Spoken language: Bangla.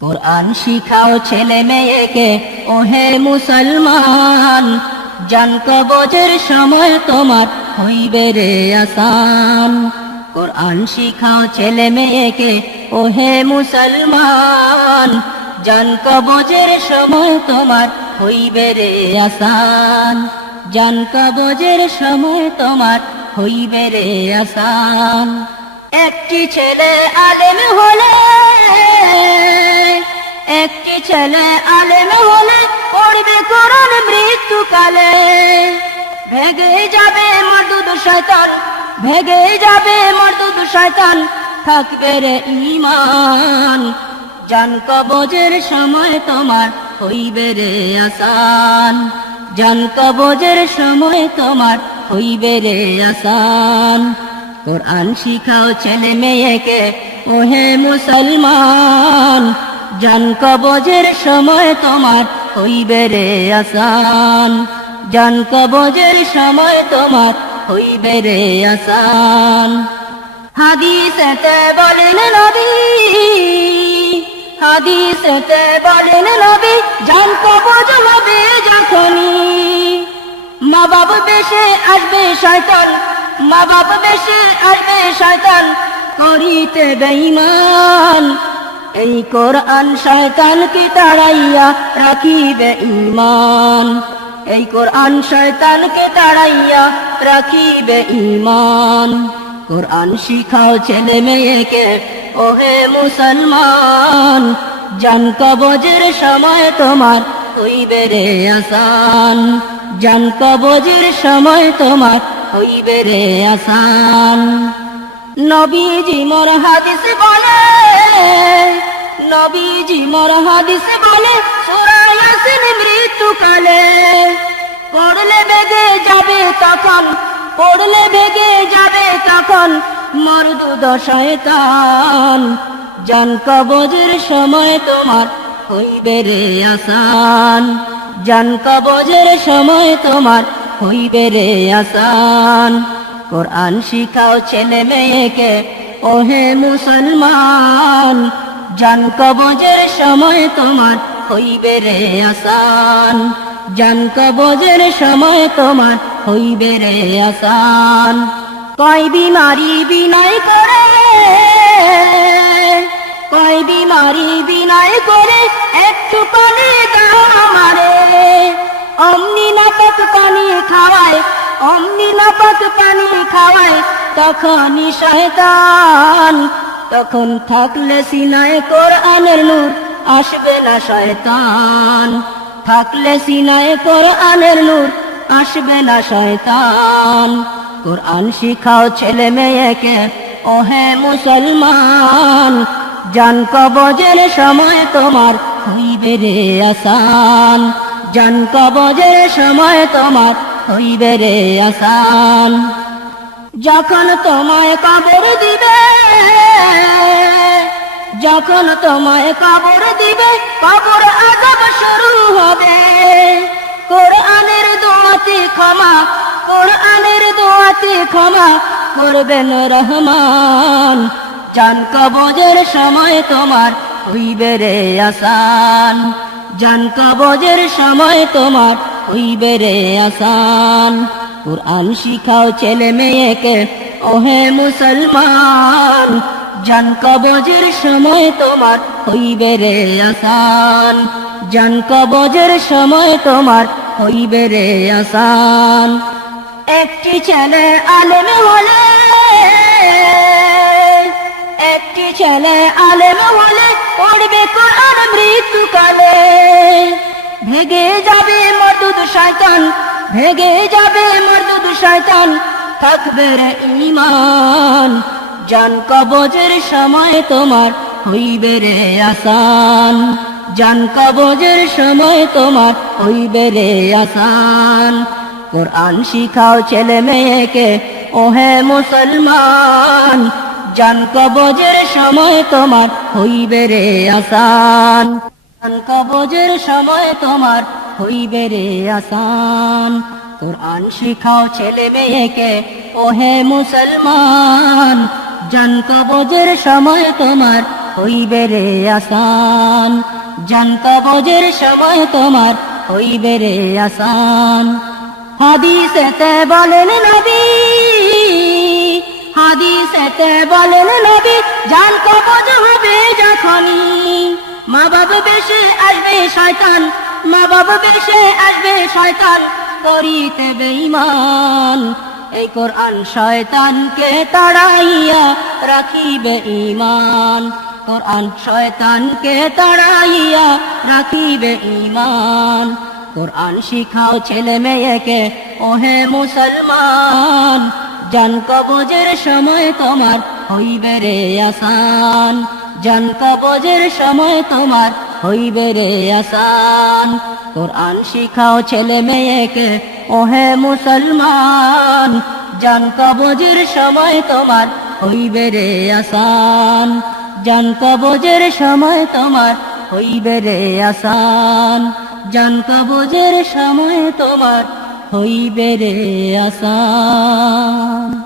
কোরআন শিখাও ছেলে মেয়েকে ওহে মুসলমান, জান কবজের সময় তোমার হইবে রে আসান। কোরআন শিখাও ছেলে মেয়েকে ওহে মুসলমান, জান কবজের সময় তোমার হইবে রে আসান। জান কবজের সময় তোমার হইবে রে আসান। একটি ছেলে আলেম হলে, একটি ছেলে আলেম হলে পড়বে কোরআন মৃত্যুকালে। ভেগে যাবে মরদুদ শয়তান, ভেগে যাবে মরদুদ শয়তান, থাকবে রে ঈমান। জান কবজের সময় তোমার হইবে রে আসান। জান কবজের সময় তোমার হইবে রে আসান। কোরআন শিখাও ছেলে মেয়েকে ওহে মুসলমান, জান কবজের সময় তোমার হইবে রে আসান। জান কবজের সময় তোমার হইবে রে আসান। হাদিসেতে বলেন নবী, হাদিসেতে বলেন নবী, জান কবজ হবে যখনই মা বাপ বেশে আসবে শয়তান, মা বাপ বেশে আসবে শয়তান, করিতে বেঈমান। এই কোরআন শয়তানকে তাড়াইয়া রাখিবে ঈমান। এই কোরআন শয়তানকে তাড়াইয়া রাখিবে ঈমান। কোরআন শিখাও ছেলে মেয়েকে ওহে মুসলমান, জান কবজের সময় তোমার হইবে রে আসান। জান কবজের সময় তোমার হইবে রে আসান। নবীজি মোর হাদিস বলে, নবীজি মোর হাদিস বলে, সূরা ইয়াসিন মৃত্যুকালে পড়লে বেগে যাবে তখন, পড়লে বেগে যাবে তখন মরদুদ শয়তান। জান কবজের সময় তোমার হইবে রে আসান। জান কবজের সময় তোমার হইবে রে আসান। কোরআন শিখাও ছেলে মেয়েকে ওহে মুসলমান, জান কবজের সময় তোমার হইবে রে আসান। জান কবজের সময় তোমার হইবে রে আসান। কয় বিমারি বিনয় করে, কয় বিমারি বিনয় করে, একটু পানি দাও আমারে। অমনি নাপাক পানি খাওয়ায়, অমনি নাপাক পানি খাওয়ায়, তখনই শয়তান। তখন থাকলে সিনায় কোরআনের নূর, আসবে না শয়তান। থাকলে সিনায় কোরআনের নূর, আসবে না শয়তান। কোরআন শিখাও ছেলে মেয়েকে ওহে মুসলমান, জান কবজের সময় তোমার হইবে রে আসান। জান কবজের সময় তোমার হইবে রে আসান। যখন তোমায় কবর দিবে, যখন তোমায় কবর দিবে, কবর আযাব শুরু হবে। কোরআনের দোয়াতে ক্ষমা, কোরআনের দোয়াতে ক্ষমা করবেন রহমান। জান কবজের সময় তোমার হইবে রে আসান। জান কবজের সময় তোমার হইবে রে আসান। কোরআন শিখাও ছেলে মেয়েকে ওহে মুসলমান, জান কবজের সময় তোমার হইবে রে আসান। জান কবজের সময় তোমার হইবে রে আসান। একটি ছেলে আলেম হলে, একটি ছেলে আলেম হলে পড়বে কোরআন মৃত্যুকালে। ভেগে যাবে মরদুদ শয়তান, ভেগে যাবে মরদুদ শয়তান, থাকবে রে ঈমান। জান কবজের সময় তোমার হইবে রে আসান। জান কবজের সময় তোমার হইবে রে আসান। কোরআন শিখাও ছেলে মেয়েকে ওহে মুসলমান, জান কবজের সময় তোমার হইবে রে আসান। জান কবজের সময় তোমার হইবে রে আসান। কোরআন শিখাও ছেলে মেয়েকে ওহে মুসলমান, জান কবজের সময় তোমার হইবে রে আসান, জান কবজের সময় তোমার হইবে রে আসান। হাদিসেতে বলেন নবী, হাদিসেতে বলেন নবী, জান কবজ হবে যখনই মা বাবা বেশে আসবে শয়তান, মা বাবা বেশে আসবে শয়তান করিতে বেঈমান। এই কোরআন শয়তানকে তাড়াইয়া রাখিবে ঈমান, কোরআন শয়তানকে তাড়াইয়া রাখিবে ঈমান। কোরআন শিখাও ছেলে মেয়েকে ওহে মুসলমান, জান কবজের সময় তোমার হইবে রে আসান, জান কবজের সময় তোমার হইবে রে আসান। কোরআন শিখাও ছেলে মেয়েকে ওহে মুসলমান, জান কবজের সময় তোমার হইবে রে আসান, জান কবজের সময় তোমার হইবে রে আসান, জান কবজের সময় তোমার হইবে রে আসান।